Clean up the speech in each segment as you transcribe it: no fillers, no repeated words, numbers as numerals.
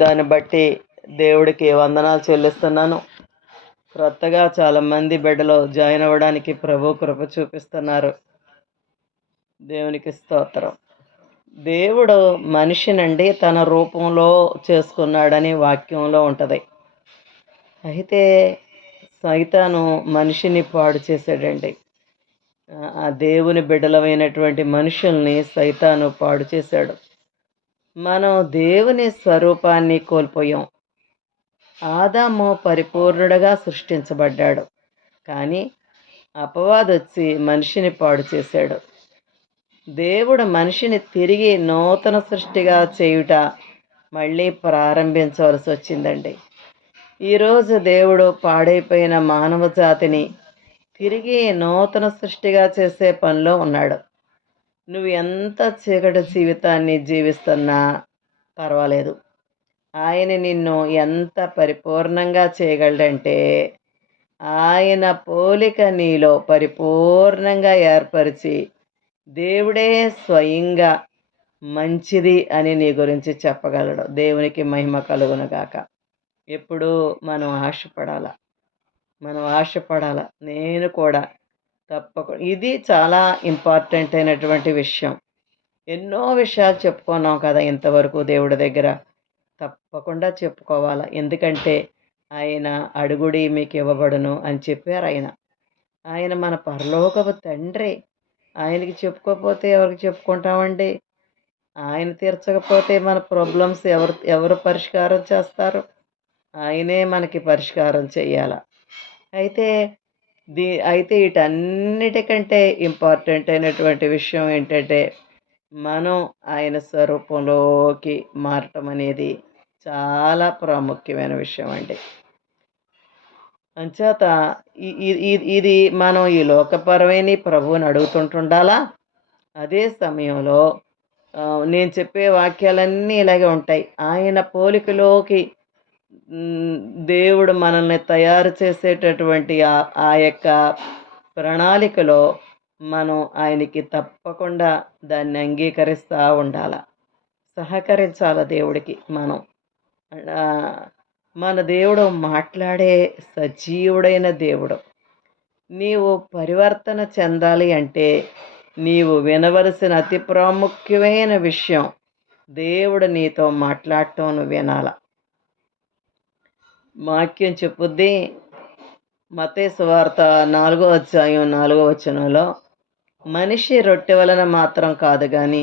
దాన్ని బట్టి దేవుడికి వందనాలు చెల్లిస్తున్నాను. క్రొత్తగా చాలామంది బిడ్డలు జాయిన్ అవ్వడానికి ప్రభు కృప చూపిస్తున్నారు. దేవునికి స్తోత్రం. దేవుడు మనిషినండి తన రూపంలో చేసుకున్నాడని వాక్యంలో ఉంటుంది. అయితే సైతాను మనిషిని పాడు చేశాడండి. ఆ దేవుని బిడ్డలమైనటువంటి మనుషుల్ని సైతాను పాడు చేశాడు. మనం దేవుని స్వరూపాన్ని కోల్పోయాం. ఆదాము పరిపూర్ణుడుగా సృష్టించబడ్డాడు, కానీ అపవాదొచ్చి మనిషిని పాడు చేశాడు. దేవుడు మనిషిని తిరిగి నూతన సృష్టిగా చేయుట మళ్ళీ ప్రారంభించవలసి వచ్చిందండి. ఈరోజు దేవుడు పాడైపోయిన మానవ జాతిని తిరిగి నూతన సృష్టిగా చేసే పనిలో ఉన్నాడు. నువ్వు ఎంత చీకటి జీవితాన్ని జీవిస్తున్నా పర్వాలేదు, ఆయన నిన్ను ఎంత పరిపూర్ణంగా చేయగలడంటే ఆయన పోలిక నీలో పరిపూర్ణంగా ఏర్పరిచి దేవుడే స్వయంగా మంచిది అని నీ గురించి చెప్పగలడు. దేవునికి మహిమ కలుగునుగాక. ఎప్పుడు మనం ఆశపడాల. నేను కూడా తప్పకుండా ఇది చాలా ఇంపార్టెంట్ అయినటువంటి విషయం. ఎన్నో విషయాలు చెప్పుకున్నాం కదా ఇంతవరకు దేవుడి దగ్గర. తప్పకుండా చెప్పుకోవాలి. ఎందుకంటే ఆయన అడుగుడి మీకు ఇవ్వబడును అని చెప్పారు. ఆయన మన పరలోకపు తండ్రి. ఆయనకి చెప్పుకోకపోతే ఎవరికి చెప్పుకుంటామండి? ఆయన తీర్చకపోతే మన ప్రాబ్లమ్స్ ఎవరు పరిష్కారం చేస్తారు? ఆయనే మనకి పరిష్కారం చేయాల. అయితే వీటన్నిటికంటే ఇంపార్టెంట్ అయినటువంటి విషయం ఏంటంటే మనం ఆయన స్వరూపంలోకి మారటం అనేది చాలా ప్రాముఖ్యమైన విషయం అండి. అంచేత ఇది మనం ఈ లోకపరమైన ప్రభువుని అడుగుతుంటుండాలా. అదే సమయంలో నేను చెప్పే వాక్యాలన్నీ ఇలాగే ఉంటాయి. ఆయన పోలికలోకి దేవుడు మనల్ని తయారు చేసేటటువంటి ఆ యొక్క ప్రణాళికలో మనం ఆయనకి తప్పకుండా దాన్ని అంగీకరిస్తూ ఉండాలి, సహకరించాలి దేవుడికి. మన దేవుడు మాట్లాడే సజీవుడైన దేవుడు. నీవు పరివర్తన చెందాలి అంటే నీవు వినవలసిన అతి ప్రాముఖ్యమైన విషయం దేవుడు నీతో మాట్లాడటం నువ్వు వినాల. వాక్యం చెప్పుద్ది మత్తయి సువార్త 4వ అధ్యాయం 4వ వచనంలో, మనిషి రొట్టె వలన మాత్రం కాదు కానీ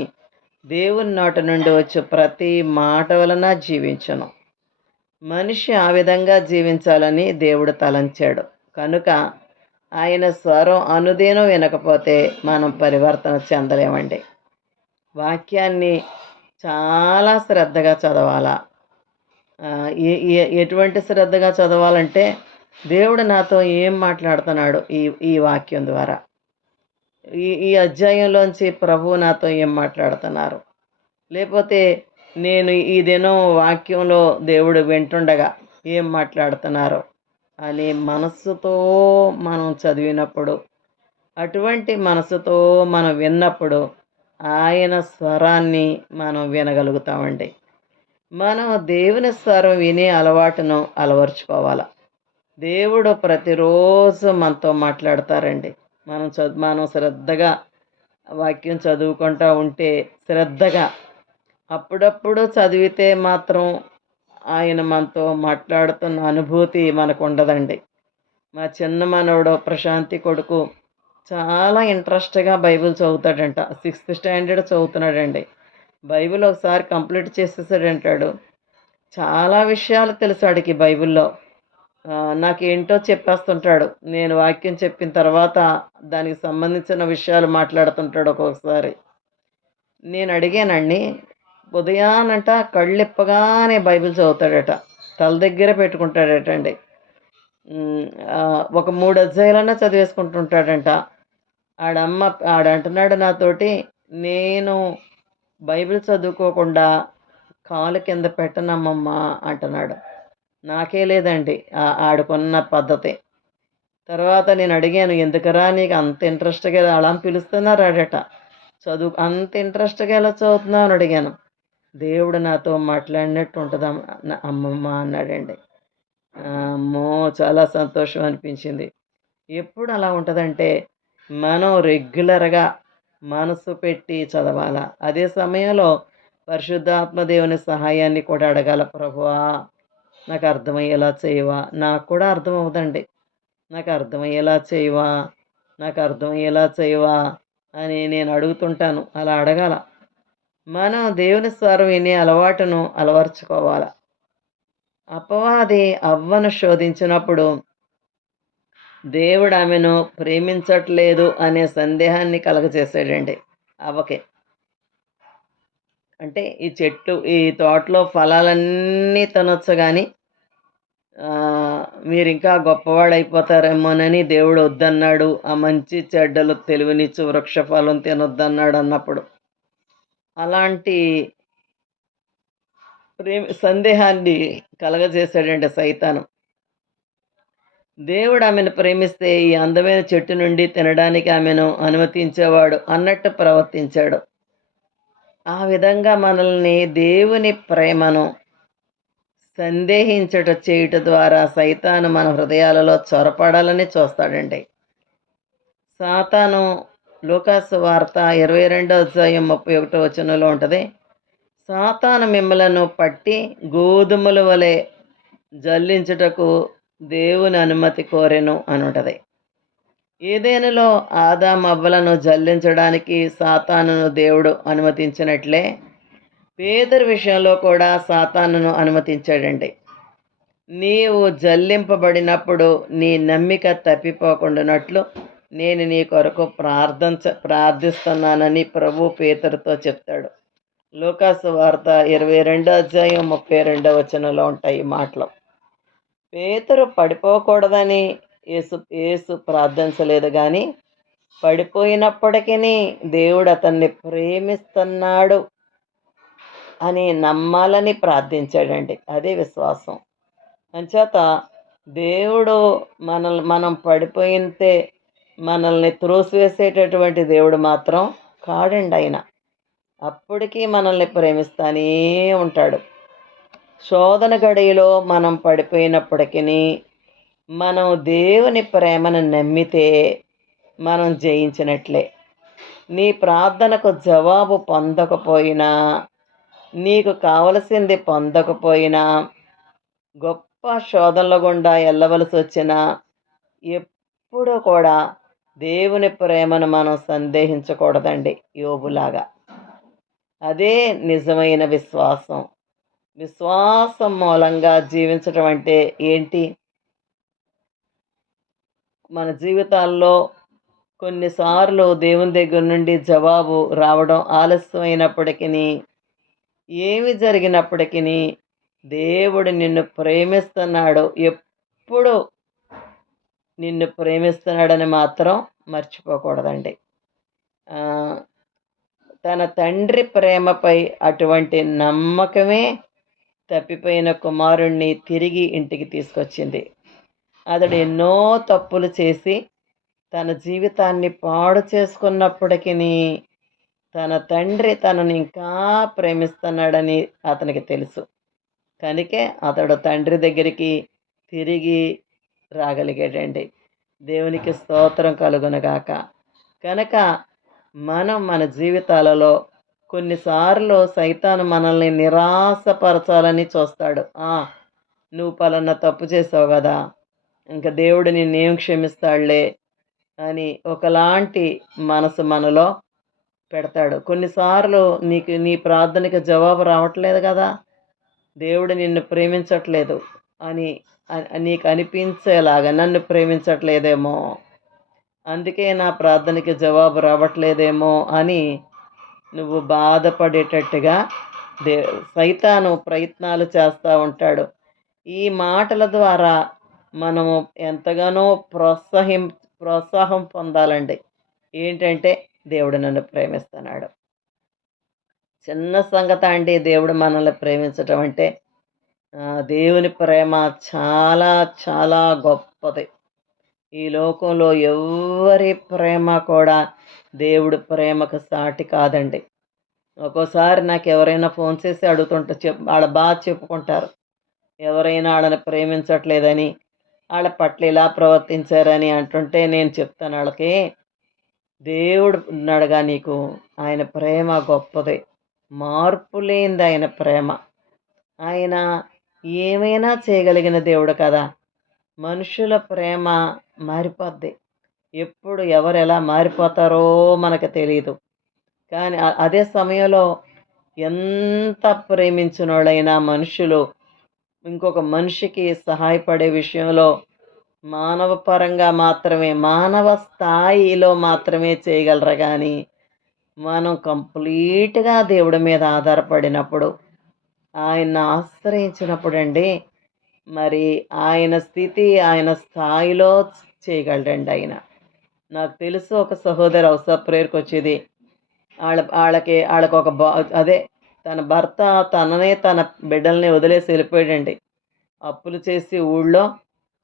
దేవుని నోట నుండి వచ్చే ప్రతి మాట వలన జీవించును. మనిషి ఆ విధంగా జీవించాలని దేవుడు తలంచాడు. కనుక ఆయన స్వరం అనుదినం వినకపోతే మనం పరివర్తన చెందలేమండి. వాక్యాన్ని చాలా శ్రద్ధగా చదవాలా. ఎటువంటి శ్రద్ధగా చదవాలంటే దేవుడు నాతో ఏం మాట్లాడుతున్నాడు ఈ వాక్యం ద్వారా, ఈ అధ్యాయంలోంచి ప్రభువు నాతో ఏం మాట్లాడుతున్నారు, లేకపోతే నేను ఈ దినం వాక్యంలో దేవుడు వింటుండగా ఏం మాట్లాడుతున్నారు అని మనస్సుతో మనం చదివినప్పుడు, అటువంటి మనసుతో మనం విన్నప్పుడు ఆయన స్వరాన్ని మనం వినగలుగుతామండి. మనం దేవుని స్వరం వినే అలవాటును అలవర్చుకోవాలి. దేవుడు ప్రతిరోజు మనతో మాట్లాడతారండి. మనం శ్రద్ధగా వాక్యం చదువుకుంటూ ఉంటే, శ్రద్ధగా అప్పుడప్పుడు చదివితే మాత్రం ఆయన మనతో మాట్లాడుతున్న అనుభూతి మనకు ఉండదండి. మా చిన్న మనవడు ప్రశాంతి కొడుకు చాలా ఇంట్రెస్ట్గా బైబిల్ చదువుతాడంట. 6th స్టాండర్డ్ చదువుతున్నాడండి. బైబిల్ ఒకసారి కంప్లీట్ చేసేసాడంటాడు. చాలా విషయాలు తెలుసు ఆడికి బైబిల్లో. నాకేంటో చెప్పేస్తుంటాడు. నేను వాక్యం చెప్పిన తర్వాత దానికి సంబంధించిన విషయాలు మాట్లాడుతుంటాడు ఒక్కొక్కసారి. నేను అడిగానండి, ఉదయానంట కళ్ళిప్పగానే బైబిల్ చదువుతాడట, తల దగ్గర పెట్టుకుంటాడటండి. ఒక 3 అధ్యాయాలన్నా చదివేసుకుంటుంటాడంట. ఆడంటున్నాడు నాతోటి, నేను బైబిల్ చదువుకోకుండా కాలు కింద పెట్టనమ్మమ్మా అంటున్నాడు. నాకే లేదండి ఆడుకున్న పద్ధతి. తర్వాత నేను అడిగాను, ఎందుకరా నీకు అంత ఇంట్రెస్ట్గా అలా పిలుస్తున్నారాడట, చదువు అంత ఇంట్రెస్ట్గా ఎలా చదువుతున్నావు అని అడిగాను. దేవుడు నాతో మాట్లాడినట్టు ఉంటుందమ్మ అమ్మమ్మ అన్నాడండి. అమ్మో! చాలా సంతోషం అనిపించింది. ఎప్పుడు అలా ఉంటదంటే, మనం రెగ్యులర్‌గా మనసు పెట్టి చదవాలా. అదే సమయంలో పరిశుద్ధాత్మ దేవుని సహాయాన్ని కూడా అడగాల. ప్రభువా! నాకు అర్థమయ్యేలా చేయవా? నాకు కూడా అర్థం అవ్వదండి. నాకు అర్థమయ్యేలా చేయవా? నాకు అర్థమయ్యేలా చేయవా? అని నేను అడుగుతుంటాను. అలా అడగాల. మనం దేవుని స్వరం వినే అలవాటును అలవరుచుకోవాల. అపవాది అవ్వను శోధించినప్పుడు దేవుడు ఆమెను ప్రేమించట్లేదు అనే సందేహాన్ని కలగజేశాడండి అవ్వకి. అంటే ఈ తోటలో ఫలాలన్నీ తినొచ్చు గాని మీరింకా గొప్పవాడైపోతారేమోనని దేవుడు వద్దన్నాడు. ఆ మంచి చెడ్డలు తెలివినిచ్చు వృక్ష ఫలం తినొద్దన్నాడు అన్నప్పుడు. అలాంటి సందేహాన్ని కలగజేశాడండి సైతాను. దేవుడు ఆమెను ప్రేమిస్తే ఈ అందమైన చెట్టు నుండి తినడానికి ఆమెను అనుమతించేవాడు అన్నట్టు ప్రవర్తించాడు. ఆ విధంగా మనల్ని దేవుని ప్రేమను చేయుట ద్వారా సైతాను మన హృదయాలలో చొరపడాలని చూస్తాడండి. సాతాను లూకాసు వార్త 22:31 ఉంటది. సాతాను మిమ్మలను పట్టి గోధుమల వలె జల్లించుటకు దేవుని అనుమతి కోరెను అనుంటది. ఏదెనులో ఆదామవ్వలను జల్లించడానికి సాతానును దేవుడు అనుమతించినట్లే పేదరు విషయంలో కూడా సాతానును అనుమతించాడండి. నీవు జల్లింపబడినప్పుడు నీ నమ్మిక తప్పిపోకుండానట్లు నేను నీ కొరకు ప్రార్థిస్తున్నానని ప్రభు పేతురుతో చెప్తాడు. లూకాసు వార్త 22:32 ఉంటాయి ఈ మాటలు. పేతురు పడిపోకూడదని యేసు ప్రార్థించలేదు కానీ పడిపోయినప్పటికీ దేవుడు అతన్ని ప్రేమిస్తున్నాడు అని నమ్మాలని ప్రార్థించాడండి. అదే విశ్వాసం. అంచేత దేవుడు మనం పడిపోయితే మనల్ని త్రోసివేసేటటువంటి దేవుడు మాత్రం కాడండి ఆయన. అప్పటికీ మనల్ని ప్రేమిస్తానే ఉంటాడు. శోధన గడియలో మనం పడిపోయినప్పటికీ మనం దేవుని ప్రేమను నమ్మితే మనం జయించినట్లే. నీ ప్రార్థనకు జవాబు పొందకపోయినా, నీకు కావలసింది పొందకపోయినా, గొప్ప శోధనల గుండా వెళ్ళవలసి వచ్చినా ఎప్పుడూ కూడా దేవుని ప్రేమను మనం సందేహించకూడదండి యోబులాగా. అదే నిజమైన విశ్వాసం. విశ్వాసం మూలంగా జీవించటం అంటే ఏంటి? మన జీవితాల్లో కొన్నిసార్లు దేవుని దగ్గర నుండి జవాబు రావడం ఆలస్యమైనప్పటికీ, ఏమి జరిగినప్పటికీ దేవుడు నిన్ను ప్రేమిస్తున్నాడు, ఎప్పుడు నిన్ను ప్రేమిస్తున్నాడని మాత్రం మర్చిపోకూడదండి. తన తండ్రి ప్రేమపై అటువంటి నమ్మకమే తప్పిపోయిన కుమారుణ్ణి తిరిగి ఇంటికి తీసుకొచ్చింది. అతడు ఎన్నో తప్పులు చేసి తన జీవితాన్ని పాడు చేసుకున్నప్పటికీ తన తండ్రి తనని ఇంకా ప్రేమిస్తున్నాడని అతనికి తెలుసు. కనుకే అతడు తండ్రి దగ్గరికి తిరిగి రాగలిగాడండి. దేవునికి స్తోత్రం కలుగునుగాక. కనుక మనం మన జీవితాలలో కొన్నిసార్లు సైతాను మనల్ని నిరాశపరచాలని చూస్తాడు. నువ్వు పలానా తప్పు చేసావు కదా, ఇంకా దేవుడు నిన్నేం క్షమిస్తాడులే అని ఒకలాంటి మనసు మనలో పెడతాడు. కొన్నిసార్లు నీ ప్రార్థనకి జవాబు రావట్లేదు కదా, దేవుడు నిన్ను ప్రేమించట్లేదు అని నీకు అనిపించేలాగా, నన్ను ప్రేమించట్లేదేమో, అందుకే నా ప్రార్థనకి జవాబు రావట్లేదేమో అని నువ్వు బాధపడేటట్టుగా సైతాను ప్రయత్నాలు చేస్తూ ఉంటాడు. ఈ మాటల ద్వారా మనము ఎంతగానో ప్రోత్సాహం పొందాలండి. ఏంటంటే దేవుడు నన్ను ప్రేమిస్తున్నాడు. చిన్న సంగతి అండి దేవుడు మనల్ని ప్రేమించటం అంటే. దేవుని ప్రేమ చాలా చాలా గొప్పది. ఈ లోకంలో ఎవ్వరి ప్రేమ కూడా దేవుడి ప్రేమకు సాటి కాదండి. ఒక్కోసారి నాకు ఎవరైనా ఫోన్ చేసి అడుగుతుంటే వాళ్ళ బాధ చెప్పుకుంటారు. ఎవరైనా వాళ్ళని ప్రేమించట్లేదని, వాళ్ళ పట్ల ఇలా ప్రవర్తించారని అంటుంటే నేను చెప్తాను ఆళ్ళకి, దేవుడు ఉన్నాడుగా నీకు, ఆయన ప్రేమ గొప్పది. మార్పు లేనిది ఆయన ప్రేమ. ఆయన ఏమైనా చేయగలిగిన దేవుడు కదా! మనుషుల ప్రేమ మారిపోద్ది. ఎప్పుడు ఎవరెలా మారిపోతారో మనకు తెలీదు. కానీ అదే సమయంలో ఎంత ప్రేమించినోళ్ళైనా మనుషులు ఇంకొక మనిషికి సహాయపడే విషయంలో మానవ పరంగా మాత్రమే, మానవ స్థాయిలో మాత్రమే చేయగలరు గానీ, మనం కంప్లీట్‌గా దేవుడి మీద ఆధారపడినప్పుడు, ఆయన్ని ఆశ్రయించినప్పుడండి, మరి ఆయన స్థితి, ఆయన స్థాయిలో చేయగలడండి ఆయన. నాకు తెలుసు ఒక సహోదరి అవసర ప్రేయర్‌కొచ్చేది. ఆళ్ళకొక అదే తన భర్త తననే, తన బిడ్డల్ని వదిలేసి వెళ్ళిపోయాడండి. అప్పులు చేసి ఊళ్ళో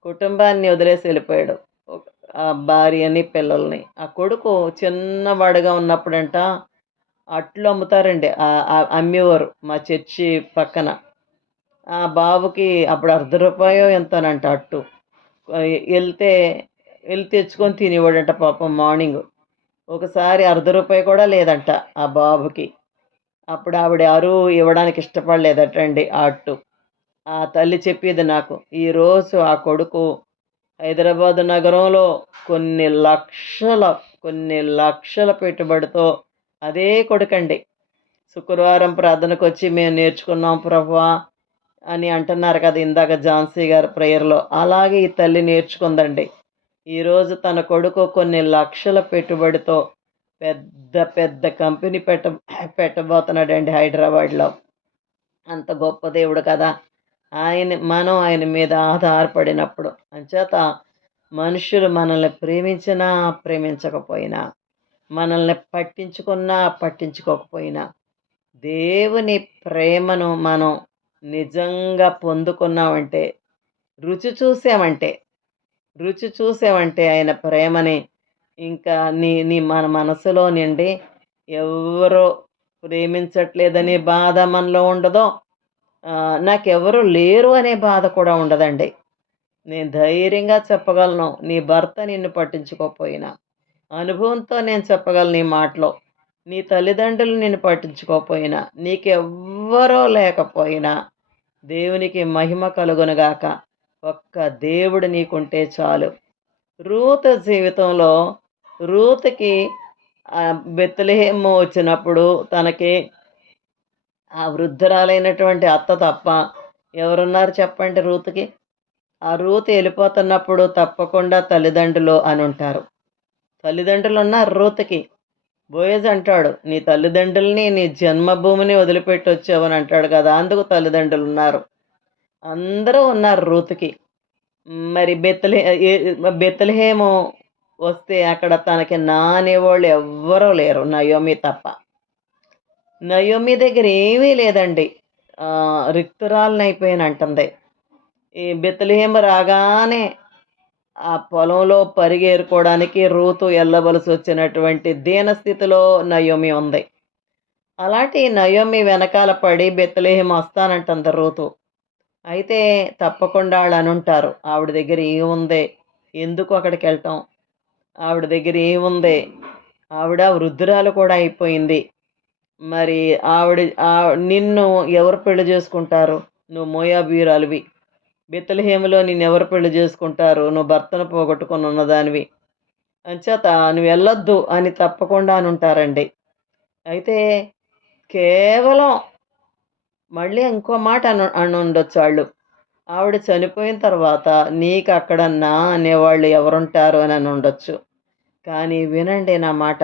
కుటుంబాన్ని వదిలేసి వెళ్ళిపోయాడు. భార్యని, పిల్లల్ని. ఆ కొడుకు చిన్నవాడుగా ఉన్నప్పుడంట అట్లు అమ్ముతారండి. అమ్మేవారు మా చర్చి పక్కన. ఆ బాబుకి అప్పుడు రూ. 1 ఎంతోనంట అట్టు. ఎళ్తే ఎళ్లి తెచ్చుకొని తినేవాడంట పాపం మార్నింగు. ఒకసారి రూ. 1 కూడా లేదంట ఆ బాబుకి. అప్పుడు ఆవిడ అరువు ఇవ్వడానికి ఇష్టపడలేదటండి ఆ అట్టు. ఆ తల్లి చెప్పేది నాకు. ఈరోజు ఆ కొడుకు హైదరాబాదు నగరంలో కొన్ని లక్షల పెట్టుబడితో అదే కొడుకండి. శుక్రవారం ప్రార్థనకొచ్చి మేము నేర్చుకున్నాం ప్రభువా అని అంటున్నారు కదా! ఇందాక ఝాన్సీ గారు ప్రేయర్‌లో. అలాగే ఈ తల్లి నేర్చుకుందండి. ఈరోజు తన కొడుకు కొన్ని లక్షల పెట్టుబడితో పెద్ద పెద్ద కంపెనీ పెట్టబోతున్నాడండి హైదరాబాద్‌లో. అంత గొప్ప దేవుడు కదా! మనం ఆయన మీద ఆధారపడినప్పుడు. అంచేత మనుషులు మనల్ని ప్రేమించినా, ప్రేమించకపోయినా, మనల్ని పట్టించుకున్నా, పట్టించుకోకపోయినా, దేవుని ప్రేమను మనం నిజంగా పొందుకున్నామంటే, రుచి చూసామంటే, రుచి చూసామంటే ఆయన ప్రేమని ఇంకా నీ నీ మన మనసులో నుండి ఎవ్వరో ప్రేమించట్లేదనే బాధ మనలో ఉండదు. నాకెవరు లేరు అనే బాధ కూడా ఉండదండి. నేను ధైర్యంగా చెప్పగలను. నీ భర్త నిన్ను పట్టించుకోకపోయినా, అనుభవంతో నేను చెప్పగలను ఈ మాటలో. నీ తల్లిదండ్రులు నిన్ను పట్టించుకోకపోయినా, నీకెవ్వరో లేకపోయినా, దేవునికి మహిమ కలుగునుగాక. ఒక్క దేవుడు నీకుంటే చాలు. రూతు జీవితంలో రూతుకి బెత్లెహేము వచ్చినప్పుడు తనకి ఆ వృద్ధురాలైనటువంటి అత్త తప్ప ఎవరున్నారు చెప్పండి రూతుకి? ఆ రూతు వెళ్ళిపోతున్నప్పుడు తప్పకుండా తల్లిదండ్రులు అనుంటారు. తల్లిదండ్రులున్నారు రూతుకి. బోయజ్ అంటాడు, "నీ తల్లిదండ్రులని, నీ జన్మభూమిని వదిలిపెట్టొచ్చావు" అని అంటాడు కదా! అందుకు తల్లిదండ్రులున్నారు. అందరూ ఉన్నారు రూతుకి. మరి బెత్లెహేము వస్తే అక్కడ తనకి నా అనేవాళ్ళు ఎవ్వరూ లేరు నయోమి తప్ప. నయోమి దగ్గర ఏమీ లేదండి. రిక్తురాలినయిపోయానంటుంది. ఈ బెత్లెహేము రాగానే ఆ పొలంలో పరిగేరుకోవడానికి రూతు ఎళ్ళవలసొచ్చినటువంటి దీనస్థితిలో నయోమి ఉంది. అలాంటి నయోమి వెనకాల పడి బెత్లెహేము వస్తానంటుంది రూతు. అయితే తప్పకుండా ఆళ్ళనుంటారు, ఆవిడ దగ్గర ఏముంది? ఎందుకు అక్కడికెళ్ళటం? ఆవిడ దగ్గర ఏముంది? ఆవిడ వృద్ధురాలు కూడా అయిపోయింది. మరి ఆవిడ నిన్ను ఎవరు పెళ్లి చేసుకుంటారు? నువ్వు మోయాబీయురాలివి. బెత్లెహేములో నిన్నెవరు పెళ్లి చేసుకుంటారు? నువ్వు భర్తను పోగొట్టుకొని ఉన్నదానివి. అంచేత నువ్వెళ్ళొద్దు అని తప్పకుండా అనుంటారండి. అయితే కేవలం మళ్ళీ ఇంకో మాట అనుండొచ్చు ఆళ్ళు. ఆవిడ చనిపోయిన తర్వాత నీకక్కడ నా అనేవాళ్ళు ఎవరుంటారు అని అనుండొచ్చు. కానీ వినండి నా మాట.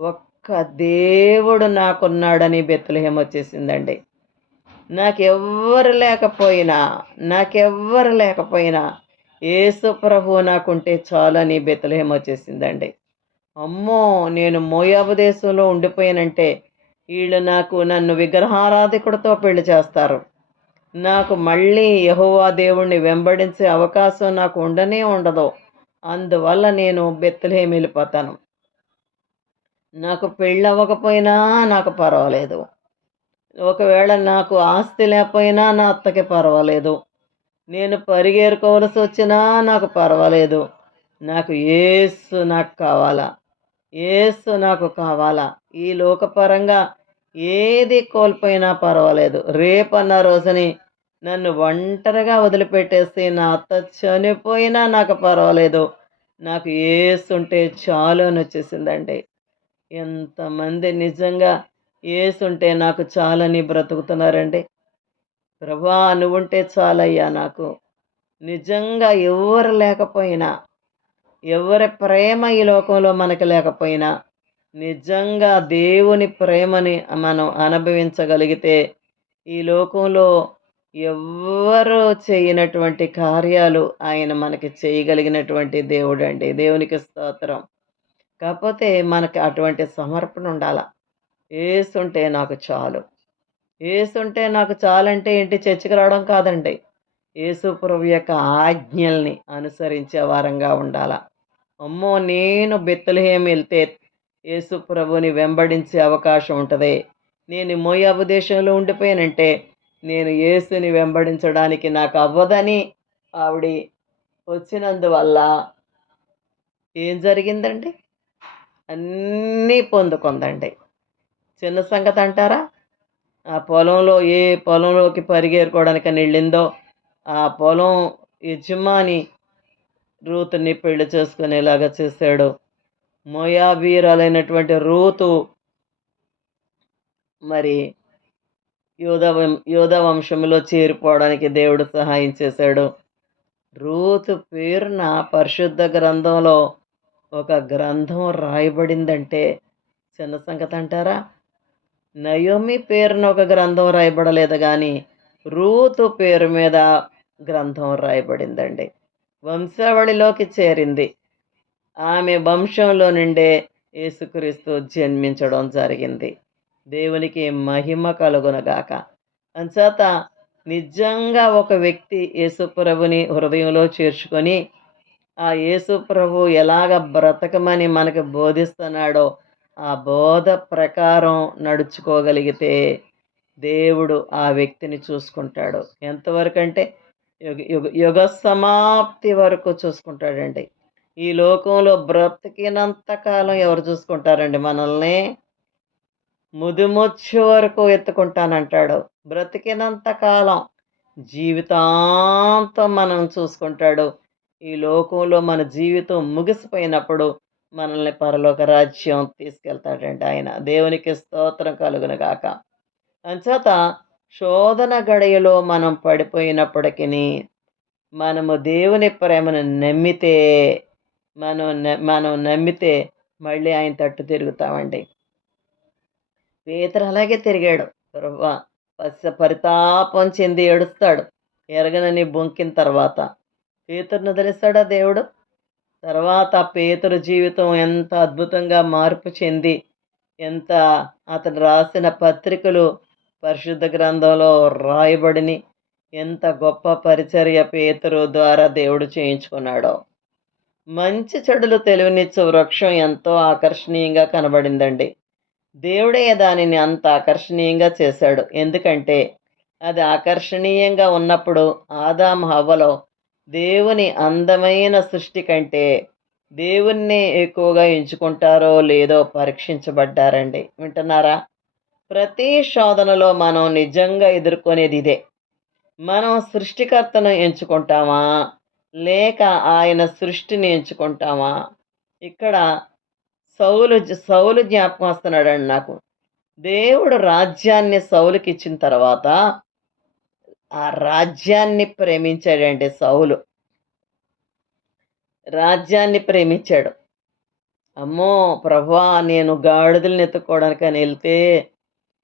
ఒక్క దేవుడు నాకున్నాడని బెత్లెహేమ్ వచ్చేసిందండి. నాకెవ్వరు లేకపోయినా యేసు ప్రభువు నాకుంటే చాలని బెత్లెహేమ్ వచ్చేసిందండి. అమ్మో! నేను మోయాబు దేశంలో ఉండిపోయానంటే ఈళ్ళు నన్ను విగ్రహారాధికుడితో పెళ్లి చేస్తారు. నాకు మళ్ళీ యెహోవా దేవుణ్ణి వెంబడించే అవకాశం నాకు ఉండనే ఉండదు. అందువల్ల నేను బెత్లెహేమ్ వెళ్ళిపోతాను. నాకు పెళ్ళవ్వకపోయినా నాకు పర్వాలేదు. ఒకవేళ నాకు ఆస్తి లేకపోయినా నా అత్తకి పర్వాలేదు. నేను పరిగెరుకోవలసొచ్చినా నాకు పర్వాలేదు. నాకు యేసు నాకు కావాలా. యేసు నాకు కావాలా. ఈ లోకపరంగా ఏది కోల్పోయినా పర్వాలేదు. రేపన్న రోజుని నన్ను ఒంటరిగా వదిలిపెట్టేసి నా అత్త చనిపోయినా నాకు పర్వాలేదు. నాకు యేసుంటే చాలు అనొచ్చేసిందండి. ఎంతమంది నిజంగా యేసుంటే నాకు చాలని బ్రతుకుతున్నారండి. ప్రభువా నువ్వుంటే చాలయ్యా నాకు. నిజంగా ఎవ్వరు లేకపోయినా, ఎవరి ప్రేమ ఈ లోకంలో మనకు లేకపోయినా, నిజంగా దేవుని ప్రేమని మనం అనుభవించగలిగితే, ఈ లోకంలో ఎవ్వరు చేయనటువంటి కార్యాలు ఆయన మనకి చేయగలిగినటువంటి దేవుడండి. దేవునికి స్తోత్రం. కాపోతే మనకి అటువంటి సమర్పణ ఉండాల. యేసుంటే నాకు చాలు. యేసుంటే నాకు చాలంటే ఏంటి చర్చికి రావడం కాదండి. యేసు ప్రభు యొక్క ఆజ్ఞల్ని అనుసరించే వారంగా ఉండాల. అమ్మో! నేను బెత్లెహేమ్ ఎళ్తే యేసు ప్రభుని వెంబడించే అవకాశం ఉంటది. నేను మోయాబు దేశంలో ఉండిపోయానంటే, నేను యేసుని వెంబడించడానికి నాకు అవ్వదని ఆవిడి వచ్చినందువల్ల ఏం జరిగిందండి? అన్నీ పొందుకుందండి. చిన్న సంగతంటారా? ఆ పొలంలో ఏ పొలంలోకి పరిగెరుకోవడానికని వెళ్ళిందో, ఆ పొలం యజమాని రూతుని పెళ్లి చేసుకునేలాగా చేశాడు. మోయాబీయురాలైనటువంటి రూతు మరి యూదా వంశంలో చేరిపోవడానికి దేవుడు సహాయం చేశాడు. రూతు పేరున పరిశుద్ధ గ్రంథంలో ఒక గ్రంథం రాయబడిందంటే చిన్న సంగతి అంటారా? నయోమి పేరున ఒక గ్రంథం రాయబడలేదు గాని, రూతు పేరు మీద గ్రంథం రాయబడిందండి. వంశావళిలోకి చేరింది. ఆమె వంశంలో నుండే యేసుక్రీస్తు జన్మించడం జరిగింది. దేవునికి మహిమ కలుగునుగాక. అంచేత నిజంగా ఒక వ్యక్తి యేసుప్రభుని హృదయంలో చేర్చుకొని, ఆ యేసుప్రభు ఎలాగ బ్రతకమని మనకు బోధిస్తున్నాడో, ఆ బోధ ప్రకారం నడుచుకోగలిగితే దేవుడు ఆ వ్యక్తిని చూసుకుంటాడు. ఎంతవరకంటే యుగ సమాప్తి వరకు చూసుకుంటాడండి. ఈ లోకంలో బ్రతికినంత కాలం ఎవరు చూసుకుంటారండి మనల్ని? ముదిమొచ్చే వరకు ఎత్తుకుంటానంటాడు. బ్రతికినంత కాలం జీవితాంతం మనం చూసుకుంటాడు. ఈ లోకంలో మన జీవితం ముగిసిపోయినప్పుడు మనల్ని పరలోక రాజ్యం తీసుకెళ్తాడండి ఆయన. దేవునికి స్తోత్రం కలుగునుగాక. అంచేత శోధన గడియలో మనం పడిపోయినప్పటికిని మనము దేవుని ప్రేమను నమ్మితే మనం నమ్మితే మళ్ళీ ఆయన తట్టు తిరుగుతామండి. పేతురు అలాగే తిరిగాడు. ప్రభువా పరితాపం చెంది ఏడుస్తాడు. ఎరగనని బొంకిన తర్వాత. పేతురుని వదిలేస్తాడా దేవుడు? తర్వాత పేతురు జీవితం ఎంత అద్భుతంగా మార్పు చెంది, ఎంత అతను రాసిన పత్రికలు పరిశుద్ధ గ్రంథంలో రాయబడిని, ఎంత గొప్ప పరిచర్య పేతురు ద్వారా దేవుడు చేయించుకున్నాడో. మంచి చెడులు తెలివినిచ్చు వృక్షం ఎంతో ఆకర్షణీయంగా కనబడిందండి. దేవుడే దానిని అంత ఆకర్షణీయంగా చేశాడు. ఎందుకంటే అది ఆకర్షణీయంగా ఉన్నప్పుడు ఆదాము హవ్వలో దేవుని అందమైన సృష్టి కంటే దేవుణ్ణి ఎక్కువగా ఎంచుకుంటారో లేదో పరీక్షించబడ్డారండి. వింటున్నారా? ప్రతి శోధనలో మనం నిజంగా ఎదుర్కొనేది ఇదే. మనం సృష్టికర్తను ఎంచుకుంటామా లేక ఆయన సృష్టిని ఎంచుకుంటామా? ఇక్కడ సౌలు జ్ఞాపకం వస్తున్నాడండి నాకు. దేవుడు రాజ్యాన్ని సౌలుకి ఇచ్చిన తర్వాత ఆ రాజ్యాన్ని ప్రేమించాడండి సౌలు. రాజ్యాన్ని ప్రేమించాడు. అమ్మో ప్రభువా నేను గాడిదలను ఎత్తుక్కోవడానికని వెళ్తే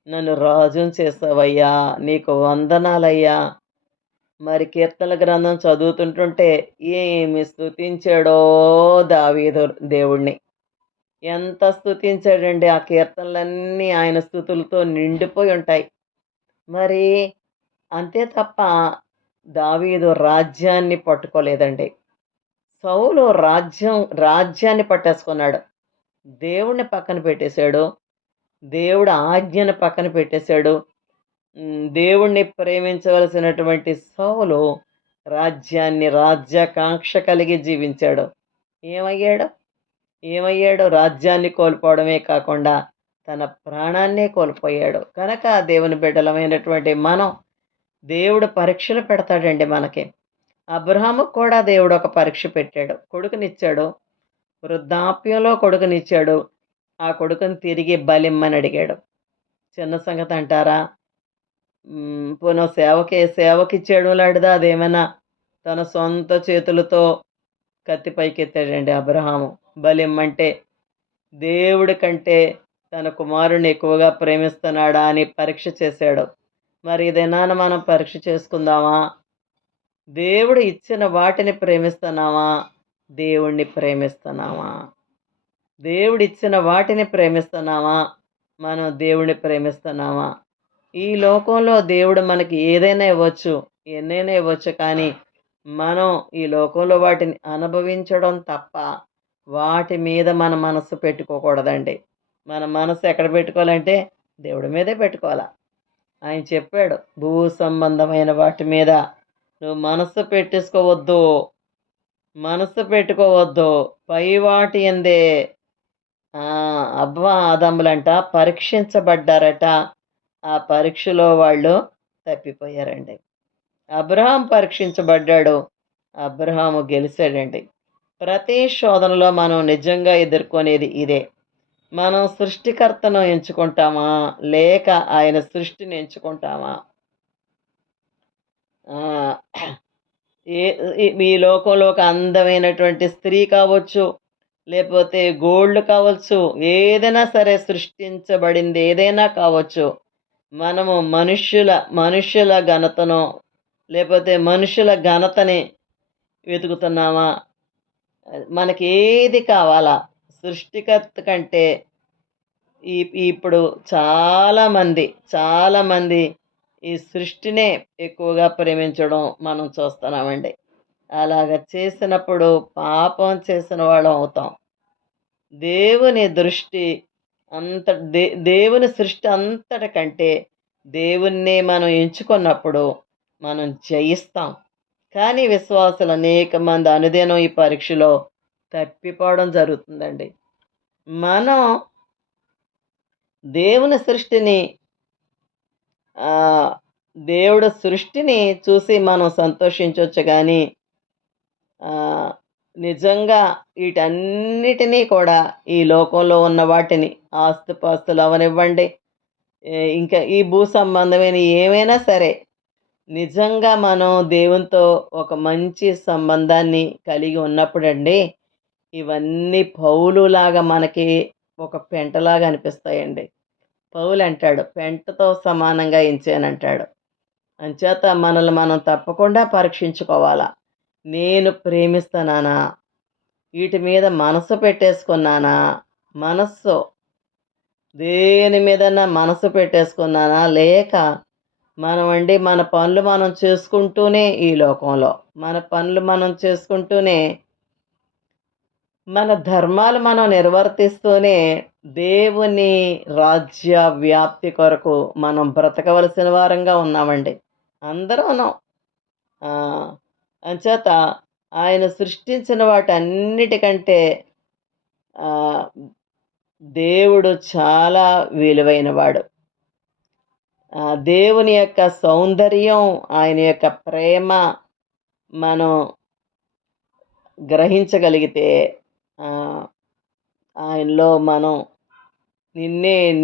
నన్ను రాజుని చేసావయ్యా, నీకు వందనాలయ్యా. మరి కీర్తనల గ్రంథం చదువుతుంటుంటే ఏమి స్తుతించాడో దావీదు దేవుణ్ణి. ఎంత స్తుతించాడండి! ఆ కీర్తనలన్నీ ఆయన స్తుతులతో నిండిపోయి ఉంటాయి. మరి అంతే తప్ప దావీదు రాజ్యాన్ని పట్టుకోలేదండి. సౌలు రాజ్యాన్ని పట్టేసుకున్నాడు. దేవుడిని పక్కన పెట్టేశాడు. దేవుడి ఆజ్ఞను పక్కన పెట్టేశాడు. దేవుణ్ణి ప్రేమించవలసినటువంటి సౌలు రాజ్యాకాంక్ష కలిగి జీవించాడు. ఏమయ్యాడు? ఏమయ్యాడు? రాజ్యాన్ని కోల్పోవడమే కాకుండా తన ప్రాణాన్నే కోల్పోయాడు. కనుక దేవుని బిడ్డలమైనటువంటి మనం దేవుడు పరీక్షలు పెడతాడండి మనకి. అబ్రహాముకు కూడా దేవుడు ఒక పరీక్ష పెట్టాడు. కొడుకునిచ్చాడు. వృద్ధాప్యంలో కొడుకునిచ్చాడు. ఆ కొడుకుని తిరిగి బలిమ్మని అడిగాడు. చిన్న సంగతి అంటారా? పోనీ సేవకిచ్చేయడం లాంటిదా అదేమైనా? తన సొంత చేతులతో కత్తి పైకెత్తాడండి అబ్రహాము. బలిమ్మంటే దేవుడి కంటే తన కుమారుని ఎక్కువగా ప్రేమిస్తున్నాడా అని పరీక్ష చేశాడు. మరి ఇదేనా మనం పరీక్ష చేసుకుందామా? దేవుడు ఇచ్చిన వాటిని ప్రేమిస్తున్నామా? దేవుణ్ణి ప్రేమిస్తున్నామా? దేవుడిచ్చిన వాటిని ప్రేమిస్తున్నామా? మనం దేవుణ్ణి ప్రేమిస్తున్నామా? ఈ లోకంలో దేవుడు మనకి ఏదైనా ఇవ్వచ్చు, ఎన్నైనా ఇవ్వచ్చు, కానీ మనం ఈ లోకంలో వాటిని అనుభవించడం తప్ప వాటి మీద మన మనసు పెట్టుకోకూడదండి. మన మనసు ఎక్కడ పెట్టుకోవాలంటే దేవుడి మీదే పెట్టుకోవాలి. ఆయన చెప్పాడు, భూ సంబంధమైన వాటి మీద నువ్వు మనసు పెట్టుకోవద్దు, పై వాటి ఎందే. అవ్వ ఆదములంట పరీక్షించబడ్డారట. ఆ పరీక్షలో వాళ్ళు తప్పిపోయారండి. అబ్రహాం పరీక్షించబడ్డాడు. అబ్రహాము గెలిచాడండి. ప్రతి శోధనలో మనం నిజంగా ఎదుర్కొనేది ఇదే. మనం సృష్టికర్తను ఎంచుకుంటామా, లేక ఆయన సృష్టిని ఎంచుకుంటామా? ఈ లోకంలో ఒక అందమైనటువంటి స్త్రీ కావచ్చు, లేకపోతే గోల్డ్ కావచ్చు, ఏదైనా సరే సృష్టించబడింది ఏదైనా కావచ్చు. మనము మనుష్యుల ఘనతను, లేకపోతే మనుషుల ఘనతని వెతుకుతున్నామా? మనకి ఏది కావాలా? సృష్టికర్త కంటే ఇప్పుడు చాలామంది ఈ సృష్టినే ఎక్కువగా ప్రేమించడం మనం చూస్తున్నామండి. అలాగ చేసినప్పుడు పాపం చేసిన వాళ్ళం అవుతాం. దేవుని దృష్టి దేవుని సృష్టి అంతటి కంటే దేవుణ్ణి మనం ఎంచుకున్నప్పుడు మనం జయిస్తాం. కానీ విశ్వాసులు అనేక మంది అనుదినం ఈ పరీక్షలో తప్పిపోవడం జరుగుతుందండి. మనం దేవుని సృష్టిని చూసి మనం సంతోషించవచ్చు, కానీ నిజంగా వీటన్నిటినీ కూడా ఈ లోకంలో ఉన్న వాటిని, ఆస్తిపాస్తులు అవనివ్వండి, ఇంకా ఈ భూ సంబంధమైన ఏమైనా సరే, నిజంగా మనం దేవునితో ఒక మంచి సంబంధాన్ని కలిగి ఉన్నప్పుడండి ఇవన్నీ పౌలులాగా మనకి ఒక పెంటలాగా అనిపిస్తాయండి. పౌలు అంటాడు, పెంటతో సమానంగా ఎంచానంటాడు. అంచేత మనల్ని మనం తప్పకుండా పరీక్షించుకోవాలా. నేను ప్రేమిస్తున్నానా? వీటి మీద మనసు పెట్టేసుకున్నానా? దేని మీదన్నా మనసు పెట్టేసుకున్నానా? లేక మన పనులు మనం చేసుకుంటూనే ఈ లోకంలో మన పనులు మనం చేసుకుంటూనే, మన ధర్మాలు మనం నిర్వర్తిస్తూనే దేవుని రాజ్య వ్యాప్తి కొరకు మనం బ్రతకవలసిన వారంగా ఉన్నామండి. అందరూను. అంచేత ఆయన సృష్టించిన వాటన్నిటికంటే దేవుడు చాలా విలువైనవాడు. దేవుని యొక్క సౌందర్యం, ఆయన యొక్క ప్రేమ మనం గ్రహించగలిగితే ఆయనలో మనం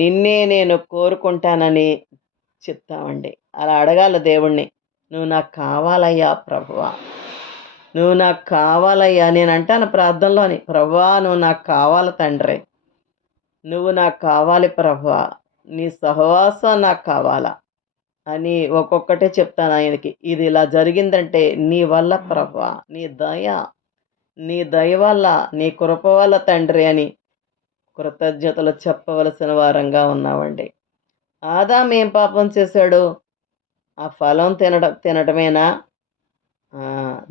నిన్నే నేను కోరుకుంటానని చెప్తామండి. అలా అడగాలి దేవుణ్ణి, నువ్వు నాకు కావాలయ్యా ప్రభువా, నువ్వు నాకు కావాలయ్యా. నేను అంటాను ప్రార్థనలోని, ప్రభువా నువ్వు నాకు కావాలి తండ్రి, నువ్వు నాకు కావాలి ప్రభువా, నీ సహవాసం నాకు కావాలా అని ఒక్కొక్కటే చెప్తాను ఆయనకి. ఇది ఇలా జరిగిందంటే నీ వల్ల ప్రభువా, నీ దయ వల్ల, నీ కృప వల్ల తండ్రి అని కృతజ్ఞతలు చెప్పవలసిన వారంగా ఉన్నామండి. ఆదాము ఏం పాపం చేశాడు? ఆ ఫలం తినటమేనా?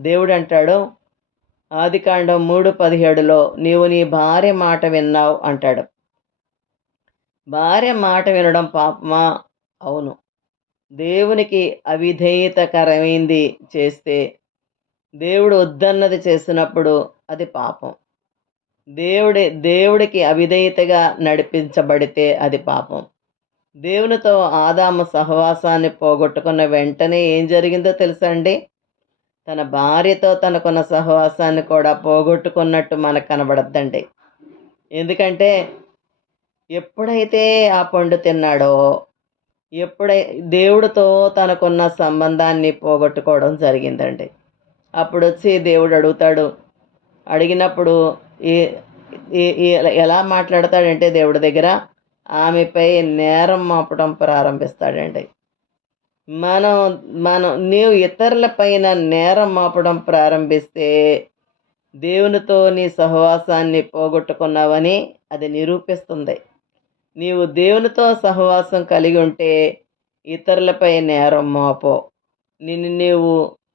దేవుడు అంటాడు, ఆదికాండం 3:17లో నీవు నీ భార్య మాట విన్నావు అంటాడు. భార్య మాట వినడం పాపమా? అవును. దేవునికి అవిధేయతకరమైంది చేస్తే, దేవుడు వద్దన్నది చేసినప్పుడు అది పాపం. దేవుడికి అవిధేయతగా నడిపించబడితే అది పాపం. దేవునితో ఆదాము సహవాసాన్ని పోగొట్టుకున్న వెంటనే ఏం జరిగిందో తెలుసా అండి? తన భార్యతో తనకున్న సహవాసాన్ని కూడా పోగొట్టుకున్నట్టు మనకు కనబడద్దండి. ఎందుకంటే ఎప్పుడైతే ఆ పండు తిన్నాడో, ఎప్పుడై దేవుడితో తనకున్న సంబంధాన్ని పోగొట్టుకోవడం జరిగిందండి. అప్పుడొచ్చి దేవుడు అడుగుతాడు. అడిగినప్పుడు ఏ ఎలా మాట్లాడతాడంటే దేవుడి దగ్గర ఆమెపై నేరం మోపడం ప్రారంభిస్తాడండి. మనం మనం నీవు ఇతరుల పైన నేరం మోపడం ప్రారంభిస్తే దేవునితో నీ సహవాసాన్ని పోగొట్టుకున్నావని అది నిరూపిస్తుంది. నీవు దేవునితో సహవాసం కలిగి ఉంటే ఇతరులపై నేరం మోపో. నిన్ను నీవు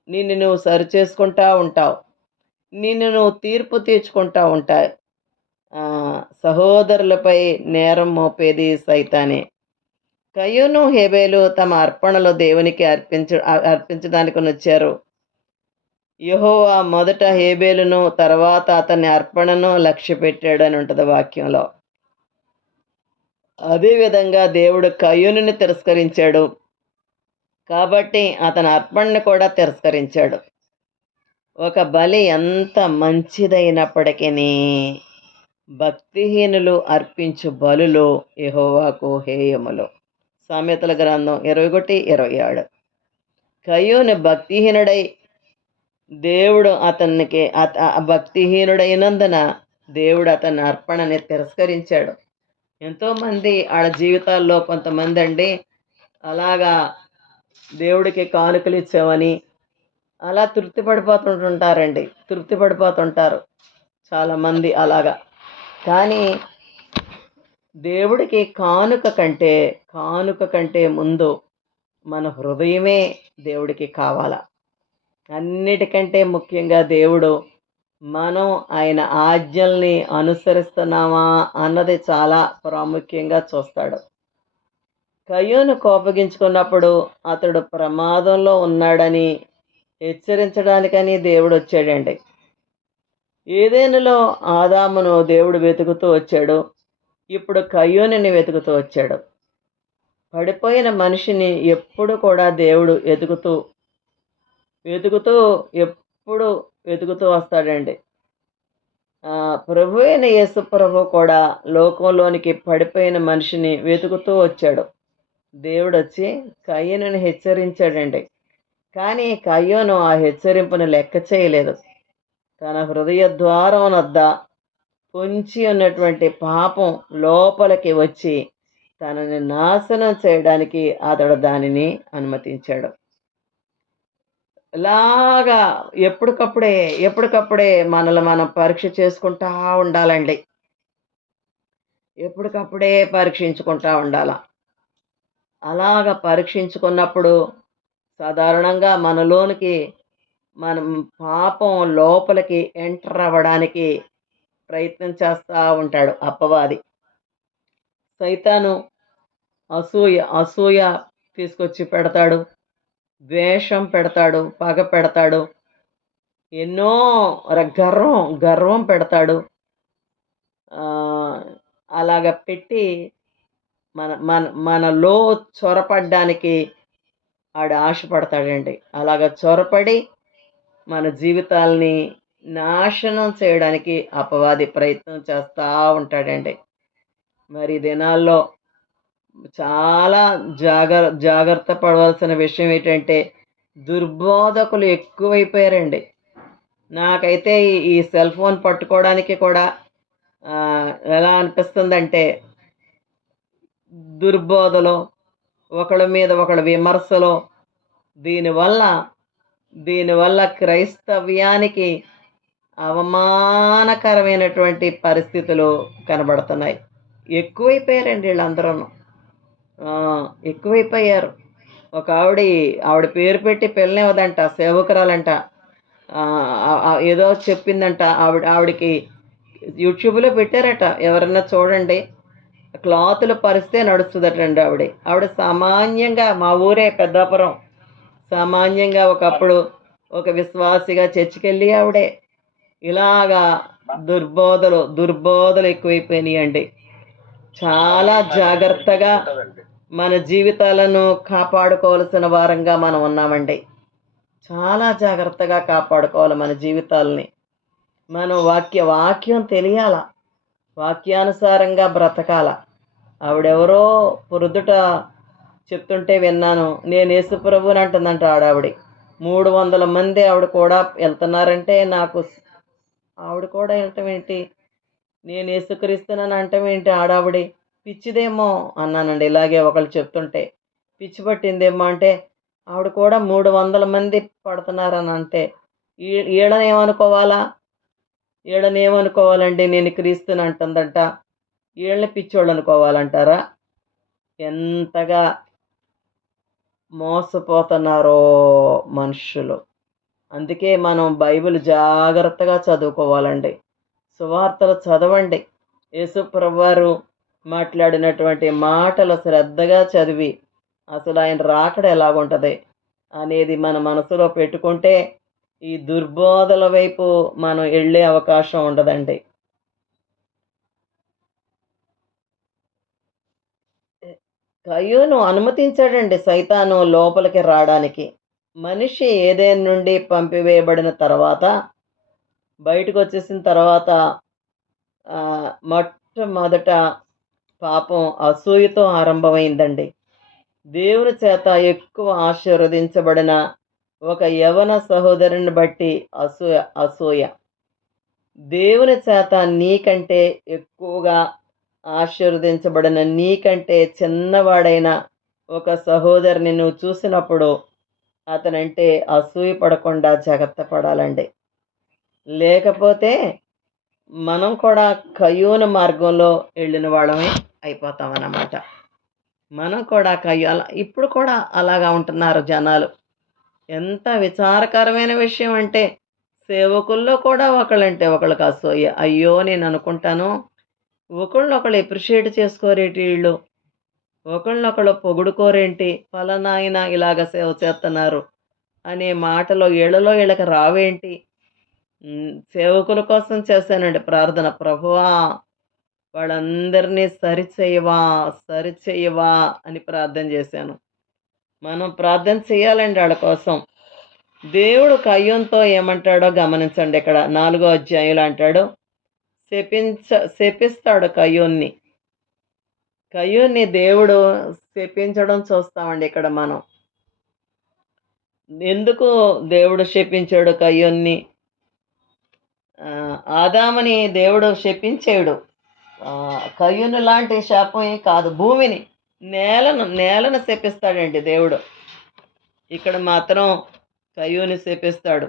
నిన్ను నువ్వు సరిచేసుకుంటా ఉంటావు. నిన్ను నువ్వు తీర్పు తీర్చుకుంటా ఉంటావు. సహోదరులపై నేరం మోపేది సైతానే. కయ్యూను హేబేలు తమ అర్పణలు దేవునికి అర్పించడానికి వచ్చారు. యెహోవా మొదట హేబేలును తర్వాత అతని అర్పణను లక్ష్య పెట్టాడని ఉంటుంది వాక్యంలో. అదేవిధంగా దేవుడు కయ్యూనుని తిరస్కరించాడు కాబట్టి అతని అర్పణను కూడా తిరస్కరించాడు. ఒక బలి ఎంత మంచిదైనప్పటికీ భక్తిహీనులు అర్పించు బలులు యెహోవాకు హేయములు. సామెతల గ్రంథం 21:27. కయ్యూను భక్తిహీనుడై దేవుడు అతనికి భక్తిహీనుడైనందున దేవుడు అతని అర్పణని తిరస్కరించాడు. ఎంతోమంది వాళ్ళ జీవితాల్లో కొంతమంది అండి అలాగా దేవుడికి కానుకలు ఇచ్చామని అలా తృప్తి పడిపోతుంటారు చాలామంది అలాగా. కానీ దేవుడికి కానుక కంటే ముందు మన హృదయమే దేవుడికి కావాలా. అన్నిటికంటే ముఖ్యంగా దేవుడు మనం ఆయన ఆజ్ఞల్ని అనుసరిస్తున్నామా అన్నది చాలా ప్రాముఖ్యంగా చూస్తాడు. కయ్యూను కోపగించుకున్నప్పుడు అతడు ప్రమాదంలో ఉన్నాడని హెచ్చరించడానికని దేవుడు వచ్చాడండి. ఏదెనులో ఆదామును దేవుడు వెతుకుతూ వచ్చాడు. ఇప్పుడు కయ్యూనుని వెతుకుతూ వచ్చాడు. పడిపోయిన మనిషిని ఎప్పుడు కూడా దేవుడు ఎప్పుడు వెతుకుతూ వస్తాడండి. ప్రభు అయిన యేసు ప్రభు కూడా లోకంలోనికి పడిపోయిన మనిషిని వెతుకుతూ వచ్చాడు. దేవుడు వచ్చి కయ్యూనుని హెచ్చరించాడండి. కానీ కయ్యూను ఆ హెచ్చరింపును లెక్క చేయలేదు. తన హృదయ ద్వారం వద్ద పొంచి ఉన్నటువంటి పాపం లోపలికి వచ్చి తనని నాశనం చేయడానికి అతడు దానిని అనుమతించాడు. ఇలాగా ఎప్పటికప్పుడే మనల్ని మనం పరీక్ష చేసుకుంటా ఉండాలండి. ఎప్పటికప్పుడే పరీక్షించుకుంటా ఉండాల. అలాగ పరీక్షించుకున్నప్పుడు సాధారణంగా మనలోనికి మనం పాపం లోపలికి ఎంటర్ అవ్వడానికి ప్రయత్నం చేస్తూ ఉంటాడు అపవాది. సైతాను అసూయ తీసుకొచ్చి పెడతాడు, ద్వేషం పెడతాడు, పగ పెడతాడు, ఎన్నో గర్వం పెడతాడు. అలాగ పెట్టి మనలో చొరపడ్డానికి ఆడు ఆశపడతాడండి. అలాగ చొరపడి మన జీవితాల్ని నాశనం చేయడానికి అపవాది ప్రయత్నం చేస్తూ ఉంటాడండి. మరి దినాల్లో చాలా జాగ్రత్త పడవలసిన విషయం ఏంటంటే దుర్బోధకులు ఎక్కువైపోయారండి. నాకైతే ఈ సెల్ ఫోన్ పట్టుకోవడానికి కూడా ఎలా అనిపిస్తుందంటే దుర్బోధలో ఒకళ్ళ మీద ఒకళ్ళ విమర్శలో దీనివల్ల క్రైస్తవ్యానికి అవమానకరమైనటువంటి పరిస్థితులు కనబడుతున్నాయి. ఎక్కువైపోయారండి వీళ్ళందరూ. ఎక్కువైపోయారు. ఒక ఆవిడ పేరు పెట్టి పిల్లనివ్వదంట, సేవకురాలంట. ఏదో చెప్పిందంట ఆవిడకి యూట్యూబ్లో పెట్టారట, ఎవరన్నా చూడండి. క్లాతులు పరిస్తే నడుస్తుందటండి ఆవిడ సామాన్యంగా, మా ఊరే పెద్దాపురం, సామాన్యంగా ఒకప్పుడు ఒక విశ్వాసిగా చర్చికెళ్ళి ఆవిడే ఇలాగా దుర్బోధలు ఎక్కువైపోయినాయండి. చాలా జాగ్రత్తగా మన జీవితాలను కాపాడుకోవాల్సిన వారంగా మనం ఉన్నామండి. చాలా జాగ్రత్తగా కాపాడుకోవాలి మన జీవితాలని. మనం వాక్యం తెలియాల, వాక్యానుసారంగా బ్రతకాల. ఆవిడెవరో పొద్దుట చెప్తుంటే విన్నాను, నేను యేసుప్రభుని అంటుందంట ఆవిడ. 300 మంది ఆవిడ కూడా వెళ్తున్నారంటే ఆవిడ కూడా వెళ్ళటం ఏంటి, నేను యేసుక్రీస్తునని అంటం ఏంటి ఆడావిడి, పిచ్చిదేమో అన్నానండి. ఇలాగే ఒకళ్ళు చెప్తుంటే పిచ్చి పట్టిందేమో అంటే, ఆవిడ కూడా 300 మంది పడుతున్నారని అంటే ఈడనేమనుకోవాలండి, నేను క్రీస్తుని అంటుందంట, వీళ్ళని పిచ్చోళ్ళు అనుకోవాలంటారా? ఎంతగా మోసపోతున్నారో మనుషులు. అందుకే మనం బైబిల్ జాగ్రత్తగా చదువుకోవాలండి. సువార్తలు చదవండి. యేసుప్రభువారు మాట్లాడినటువంటి మాటలు శ్రద్ధగా చదివి అసలు ఆయన రాకడ ఎలాగుంటుంది అనేది మన మనసులో పెట్టుకుంటే ఈ దుర్బోధల వైపు మనం వెళ్ళే అవకాశం ఉండదండి. కయ్యూను అనుమతించాడండి సైతాను లోపలికి రావడానికి. మనిషి ఏదైనా నుండి పంపివేయబడిన తర్వాత, బయటకు వచ్చేసిన తర్వాత మొట్టమొదట పాపం అసూయతో ఆరంభమైందండి. దేవుని చేత ఎక్కువ ఆశీర్వదించబడిన ఒక యవన సహోదరుని బట్టి అసూయ. దేవుని చేత నీకంటే ఎక్కువగా ఆశీర్వదించబడిన, నీకంటే చిన్నవాడైన ఒక సహోదరుని నువ్వు చూసినప్పుడు అతనంటే అసూయ పడకుండా జాగ్రత్త పడాలండి. లేకపోతే మనం కూడా కయ్యూను మార్గంలో వెళ్ళిన వాళ్ళమే అయిపోతామన్నమాట. మనం కూడా ఇప్పుడు కూడా అలాగా ఉంటున్నారు జనాలు. ఎంత విచారకరమైన విషయం అంటే, సేవకుల్లో కూడా ఒకళ్ళంటే ఒకళ్ళకి అసూయ. అయ్యో, నేను అనుకుంటాను, ఒకళ్ళనొకళ్ళు ఎప్రిషియేట్ చేసుకోరేంటి వీళ్ళు, ఒకళ్ళనొకళ్ళు పొగుడుకోరేంటి, ఫలానా ఆయన ఇలాగ సేవ చేస్తున్నారు అనే మాటలు వీళ్ళకి రావేంటి? సేవకుల కోసం చేశానండి ప్రార్థన. ప్రభువా, వాళ్ళందరినీ సరిచేయవా అని ప్రార్థన చేశాను. మనం ప్రార్థన చేయాలండి వాళ్ళ కోసం. దేవుడు కయ్యూనుతో ఏమంటాడో గమనించండి. ఇక్కడ 4వ అధ్యాయంలో అంటాడు, శపిస్తాడు కయ్యూన్ని దేవుడు శపించడం చూస్తామండి ఇక్కడ మనం. ఎందుకు దేవుడు శపించాడు కయ్యూన్ని? ఆదాముని దేవుడు శపించాడు. కయ్యూను లాంటి శాపం కాదు, భూమిని, నేలను శపిస్తాడండి దేవుడు. ఇక్కడ మాత్రం కయ్యూని శపిస్తాడు.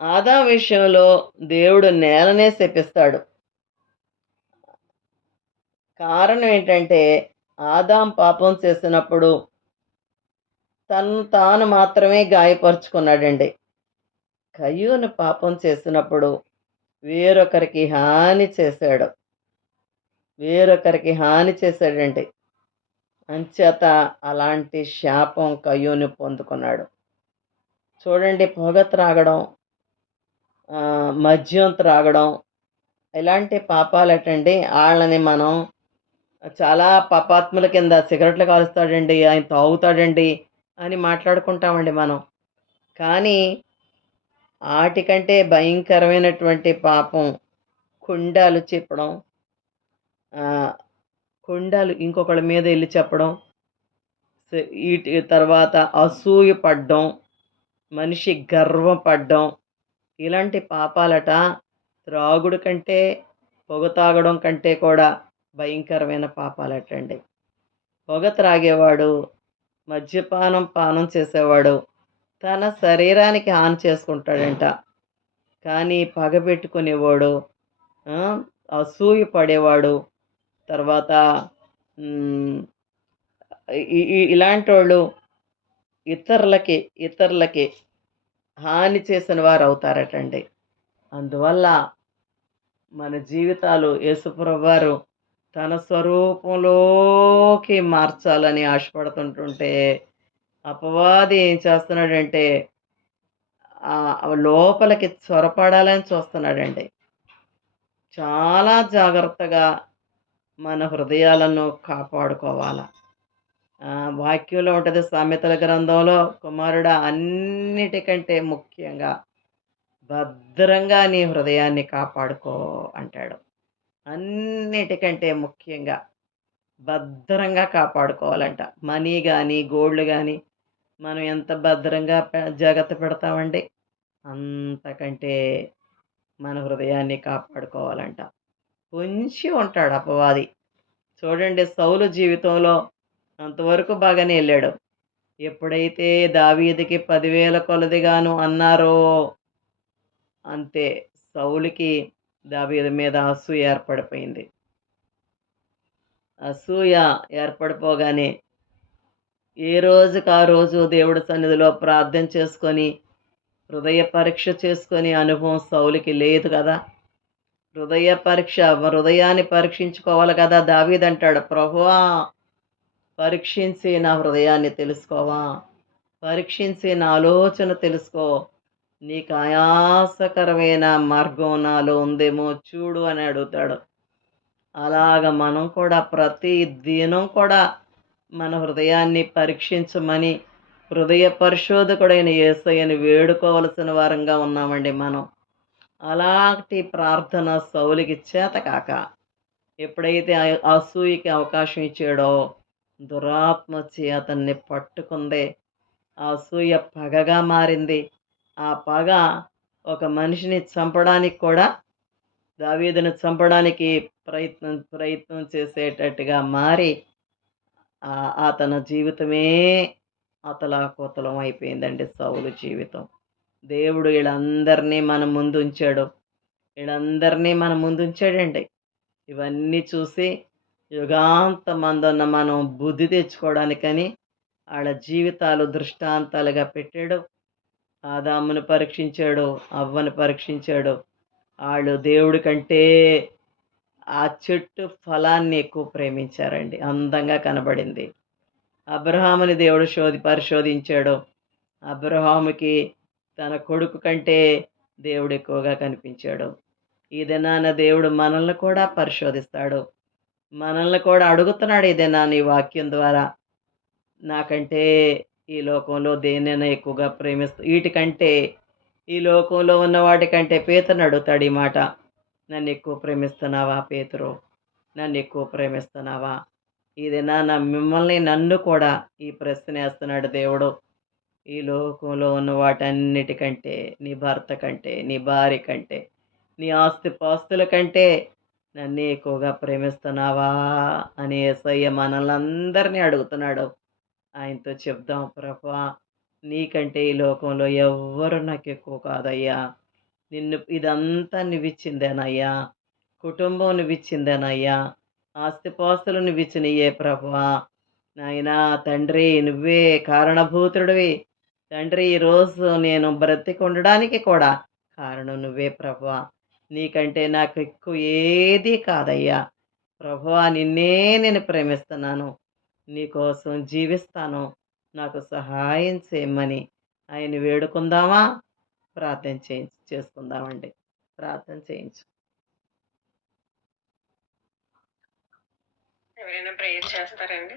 ఆదాము విషయంలో దేవుడు నేలనే శపిస్తాడు. కారణం ఏంటంటే, ఆదాము పాపం చేసినప్పుడు తను తాను మాత్రమే గాయపరుచుకున్నాడండి. కయ్యూను పాపం చేసినప్పుడు వేరొకరికి హాని చేశాడండి. అంచేత అలాంటి శాపం కయ్యూను పొందుకున్నాడు. చూడండి, పొగ త్రాగడం, మద్యం త్రాగడం, ఇలాంటి పాపాలటండి. వాళ్ళని మనం చాలా పాపాత్ముల కింద, సిగరెట్లు కాలుస్తాడండి, ఆయన తాగుతాడండి అని మాట్లాడుకుంటామండి మనం. కానీ వాటికంటే భయంకరమైనటువంటి పాపం కుండాలు చెప్పడం, కుండాలు ఇంకొకళ్ళ మీద వెళ్ళి చెప్పడం, వీటి తర్వాత అసూయ పడ్డం, మనిషి గర్వపడ్డం, ఇలాంటి పాపాలట త్రాగుడు కంటే, పొగ తాగడం కంటే కూడా భయంకరమైన పాపాలటండి. పొగ త్రాగేవాడు, పానం చేసేవాడు తన శరీరానికి హాని చేసుకుంటాడంట. కానీ పగబెట్టుకునేవాడు, అసూయ పడేవాడు, తర్వాత ఇలాంటి వాళ్ళు ఇతరులకి హాని చేసిన వారు అవుతారటండి. అందువల్ల మన జీవితాలు యేసుప్రభువారు తన స్వరూపంలోకి మార్చాలని ఆశపడుతుంటుంటే, అపవాది ఏం చేస్తున్నాడంటే, లోపలికి చొరపడాలని చూస్తున్నాడండి. చాలా జాగ్రత్తగా మన హృదయాలను కాపాడుకోవాల. వాక్యంలో ఉంటది సామెతల గ్రంథంలో, కుమారుడా అన్నిటికంటే ముఖ్యంగా భద్రంగా నీ హృదయాన్ని కాపాడుకో అంటాడు. అన్నిటికంటే ముఖ్యంగా భద్రంగా కాపాడుకోవాలంట. మనీ గాని, గోల్డ్ గాని మనం ఎంత భద్రంగా జాగ్రత్త పెడతామండి, అంతకంటే మన హృదయాన్ని కాపాడుకోవాలంట. పొంచి ఉంటాడు అపవాది. చూడండి సౌలు జీవితంలో అంతవరకు బాగానే ఎళ్ళాడు. ఎప్పుడైతే దావీదుకి 10,000 కొలదిగాను అన్నారో, అంతే సౌలుకి దావీదు మీద అసూయ ఏర్పడిపోయింది. అసూయ ఏర్పడిపోగానే ఏ రోజుకి ఆ రోజు దేవుడి సన్నిధిలో ప్రార్థన చేసుకొని, హృదయ పరీక్ష చేసుకొని అనుభవం సౌలుకి లేదు కదా! హృదయాన్ని పరీక్షించుకోవాలి కదా! దావీదంటాడు, ప్రభువా పరీక్షించి నా హృదయాన్ని తెలుసుకోవా, పరీక్షించి నా ఆలోచన తెలుసుకో, నీకు ఆయాసకరమైన మార్గం నాలో ఉందేమో చూడు అని అడుగుతాడు. అలాగ మనం కూడా ప్రతి దినం కూడా మన హృదయాన్ని పరీక్షించమని హృదయ పరిశోధకుడైన యేసయ్యని వేడుకోవలసిన వారంగా ఉన్నామండి మనం. అలాంటి ప్రార్థన సౌలుకి చేతకాక ఎప్పుడైతే అసూయకి అవకాశం ఇచ్చాడో, దురాత్మ వచ్చి అతన్ని పట్టుకుంది. ఆ అసూయ పగగా మారింది. ఆ పగ ఒక మనిషిని చంపడానికి కూడా, దావీదును చంపడానికి ప్రయత్నం చేసేటట్టుగా మారి, అతని జీవితమే అతలాకుతలం అయిపోయిందండి సౌలు జీవితం. దేవుడు వీళ్ళందరినీ మన ముందుంచాడు. వీళ్ళందరినీ మన ముందుంచాడండి. ఇవన్నీ చూసి యుగాంతమందున్న మనం బుద్ధి తెచ్చుకోవడానికని ఆళ్ళ జీవితాలు దృష్టాంతాలుగా పెట్టాడు. ఆదామును పరీక్షించాడు, అవ్వను పరీక్షించాడు. ఆళ్ళు దేవుడి కంటే ఆ చెట్టు ఫలాన్ని ఎక్కువ ప్రేమించారండి. అందంగా కనబడింది. అబ్రహాముని దేవుడు పరిశోధించాడు. అబ్రహాముకి తన కొడుకు కంటే దేవుడు ఎక్కువగా కనిపించాడు. ఈ దినాన దేవుడు మనల్ని కూడా పరిశోధిస్తాడు. మనల్ని కూడా అడుగుతున్నాడు ఈ దినాన ఈ వాక్యం ద్వారా. నాకంటే ఈ లోకంలో దేన్నైనా ఎక్కువగా వీటికంటే ఈ లోకంలో ఉన్న వాటికంటే పేతురుని అడుగుతాడు ఈ మాట. నన్ను ఎక్కువ ప్రేమిస్తున్నావా పేతురు? నన్ను ఎక్కువ ప్రేమిస్తున్నావా? ఈ దినాన మిమ్మల్ని నన్ను కూడా ఈ ప్రశ్న వేస్తున్నాడు దేవుడు. ఈ లోకంలో ఉన్న వాటన్నిటికంటే, నీ భర్త కంటే, నీ భార్య కంటే, నీ ఆస్తిపాస్తుల కంటే నన్నే ఎక్కువగా ప్రేమిస్తున్నావా అని యేసయ్య మనల్ని అందరినీ అడుగుతున్నాడు. ఆయనతో చెప్దాం, ప్రభువా నీకంటే ఈ లోకంలో ఎవ్వరు నాకు ఎక్కువ కాదయ్యా. ఇదంతా నువ్విచ్చిందేనయ్యా. కుటుంబం నువ్విచ్చిందేనయ్యా. ఆస్తిపాస్తులు నువ్విచ్చినయే ప్రభువా. నాయనా తండ్రి నువ్వే కారణభూతుడివి. తండ్రి ఈరోజు నేను బ్రతికుండడానికి కూడా కారణం నువ్వే ప్రభువా. నీకంటే నాకు ఎక్కువ ఏదీ కాదయ్యా. ప్రభువా నిన్నే నేను ప్రేమిస్తున్నాను. నీకోసం జీవిస్తాను. నాకు సహాయం చేయమని ఆయన వేడుకుందామా? ప్రార్థన చేసుకుందామండి. ప్రార్థన చేయించు. ఎవరైనా ప్రేయర్ చేస్తారండి?